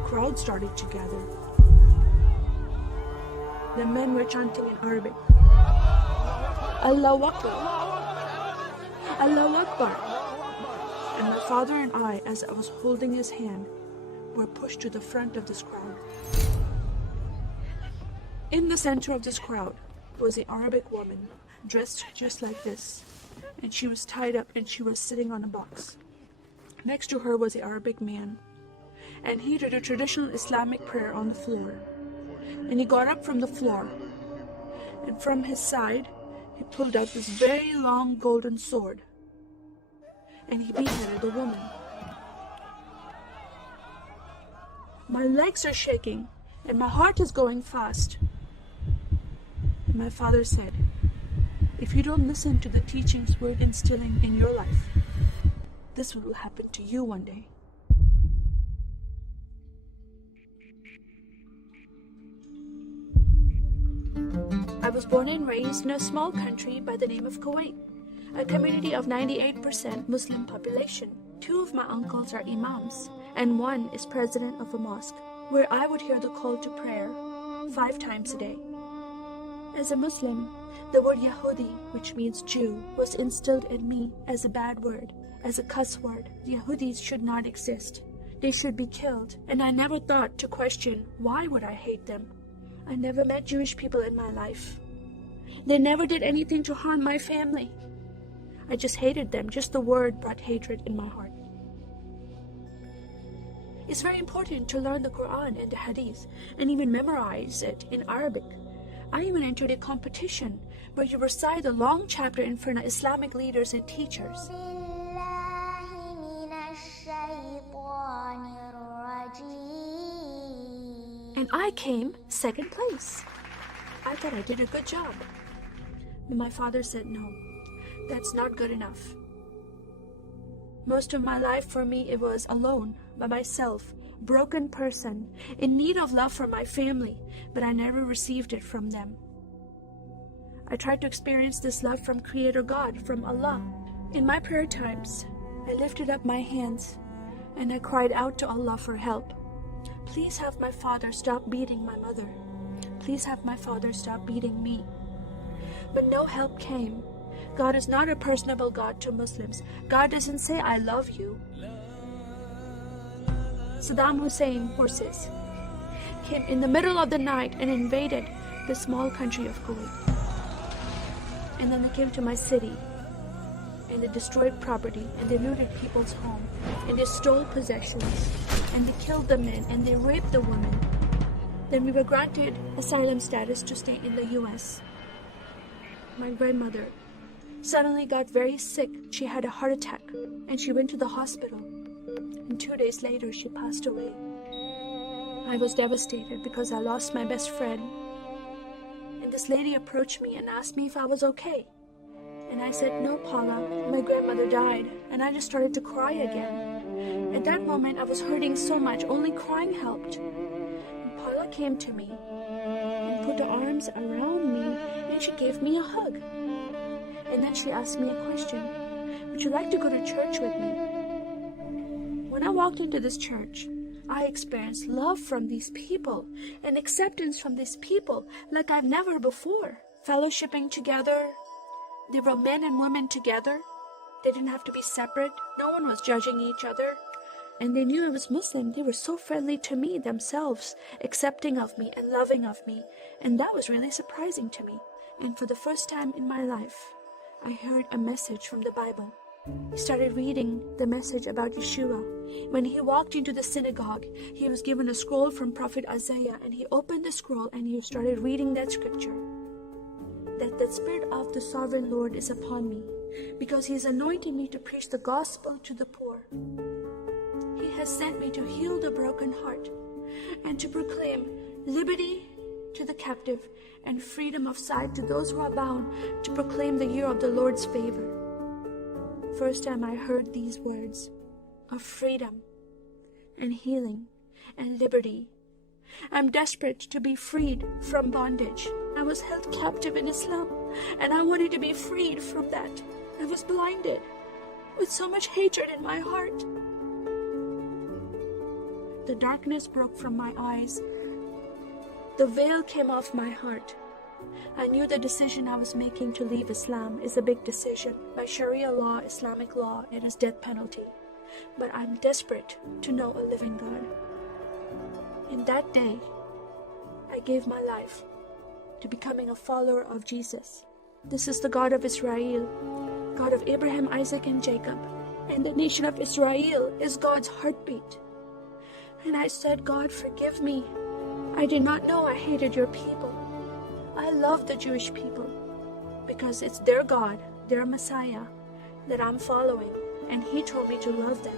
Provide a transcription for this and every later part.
crowd started to gather. The men were chanting in Arabic, "Allahu Akbar, Allahu Akbar." And my father and I, as I was holding his hand, were pushed to the front of this crowd. In the center of this crowd was an Arabic woman, dressed just like this, and she was tied up and she was sitting on a box. Next to her was an Arabic man, and he did a traditional Islamic prayer on the floor. And he got up from the floor, and from his side, he pulled out this very long golden sword, and he beheaded the woman. My legs are shaking, and my heart is going fast. And my father said, "If you don't listen to the teachings we're instilling in your life, this will happen to you one day." I was born and raised in a small country by the name of Kuwait, a community of 98% Muslim population. 2 of my uncles are imams, and 1 is president of a mosque, where I would hear the call to prayer 5 times a day. As a Muslim, the word Yahudi, which means Jew, was instilled in me as a bad word, as a cuss word. Yahudis should not exist. They should be killed, and I never thought to question why would I hate them. I never met Jewish people in my life. They never did anything to harm my family. I just hated them. Just the word brought hatred in my heart. It's very important to learn the Quran and the Hadith and even memorize it in Arabic. I even entered a competition where you recite a long chapter in front of Islamic leaders and teachers. And I came 2nd place. I thought I did a good job. But my father said, "No, that's not good enough." Most of my life for me, it was alone, by myself, broken person, in need of love from my family, but I never received it from them. I tried to experience this love from Creator God, from Allah. In my prayer times, I lifted up my hands and I cried out to Allah for help. Please have my father stop beating my mother. Please have my father stop beating me. But no help came. God is not a personable God to Muslims. God doesn't say, "I love you." Saddam Hussein forces came in the middle of the night and invaded the small country of Kuwait. And then they came to my city and they destroyed property and they looted people's home and they stole possessions and they killed the men and they raped the women. Then we were granted asylum status to stay in the US. My grandmother suddenly got very sick. She had a heart attack and she went to the hospital. And 2 days later, she passed away. I was devastated because I lost my best friend. And this lady approached me and asked me if I was okay. And I said, "No, Paula, my grandmother died." And I just started to cry again. At that moment, I was hurting so much, only crying helped. And Paula came to me and put her arms around me and she gave me a hug. And then she asked me a question. "Would you like to go to church with me?" When I walked into this church, I experienced love from these people and acceptance from these people like I've never before. Fellowshipping together. They were men and women together. They didn't have to be separate. No one was judging each other. And they knew I was Muslim. They were so friendly to me themselves, accepting of me and loving of me. And that was really surprising to me. And for the first time in my life, I heard a message from the Bible. He started reading the message about Yeshua. When he walked into the synagogue, he was given a scroll from Prophet Isaiah, and he opened the scroll and he started reading that scripture. That the Spirit of the Sovereign Lord is upon me, because he has anointed me to preach the gospel to the poor. He has sent me to heal the broken heart and to proclaim liberty to the captive and freedom of sight to those who are bound, to proclaim the year of the Lord's favor. First time I heard these words of freedom and healing and liberty. I'm desperate to be freed from bondage. I was held captive in Islam and I wanted to be freed from that. I was blinded with so much hatred in my heart. The darkness broke from my eyes. The veil came off my heart. I knew the decision I was making to leave Islam is a big decision. By Sharia law, Islamic law, it is death penalty. But I'm desperate to know a living God. In that day, I gave my life to becoming a follower of Jesus. This is the God of Israel, God of Abraham, Isaac, and Jacob. And the nation of Israel is God's heartbeat. And I said, God, forgive me. I did not know I hated your people. I love the Jewish people because it's their God, their Messiah that I'm following. And He told me to love them.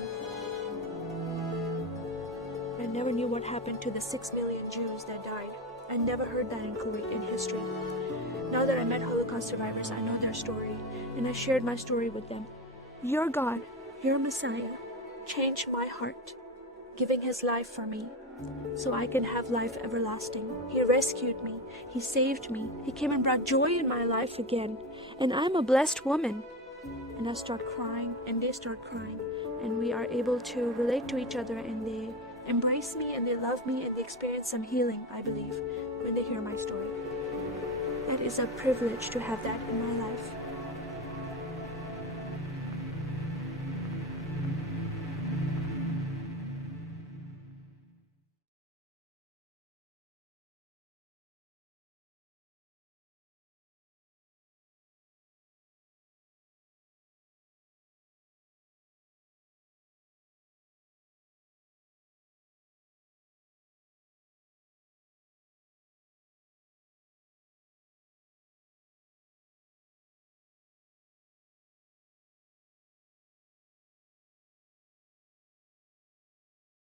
I never knew what happened to the 6 million Jews that died. I never heard that in Kuwait in history. Now that I met Holocaust survivors, I know their story, and I shared my story with them. Your God, your Messiah, changed my heart, giving His life for me, so I can have life everlasting. He rescued me. He saved me. He came and brought joy in my life again. And I'm a blessed woman. And I start crying, and they start crying. And we are able to relate to each other, and they embrace me, and they love me, and they experience some healing, I believe, when they hear my story. It is a privilege to have that in my life.